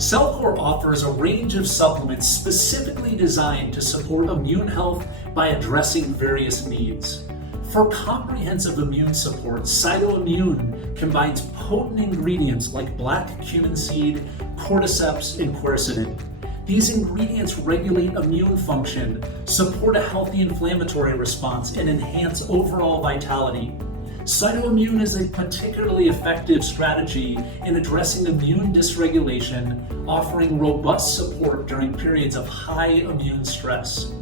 CellCore offers a range of supplements specifically designed to support immune health by addressing various needs. For comprehensive immune support, CytoImmune combines potent ingredients like black cumin seed, cordyceps, and quercetin. These ingredients regulate immune function, support a healthy inflammatory response, and enhance overall vitality. CytoImmune is a particularly effective strategy in addressing immune dysregulation, offering robust support during periods of high immune stress.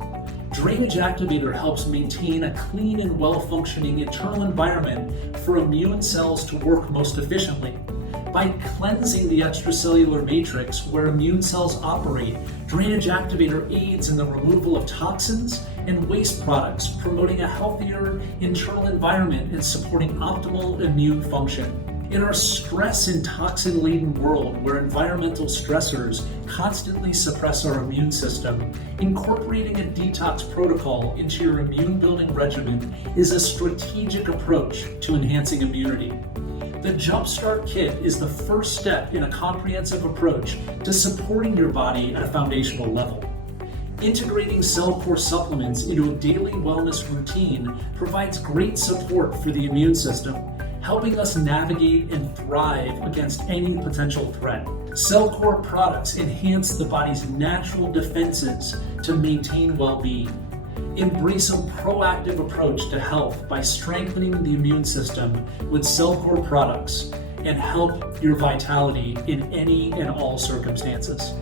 Drainage Activator helps maintain a clean and well-functioning internal environment for immune cells to work most efficiently. By cleansing the extracellular matrix where immune cells operate, Drainage Activator aids in the removal of toxins and waste products, promoting a healthier internal environment and supporting optimal immune function. In our stress and toxin-laden world where environmental stressors constantly suppress our immune system, incorporating a detox protocol into your immune-building regimen is a strategic approach to enhancing immunity. The Jumpstart Kit is the first step in a comprehensive approach to supporting your body at a foundational level. Integrating CellCore supplements into a daily wellness routine provides great support for the immune system, helping us navigate and thrive against any potential threat. CellCore products enhance the body's natural defenses to maintain well-being. Embrace a proactive approach to health by strengthening the immune system with CellCore products and help your vitality in any and all circumstances.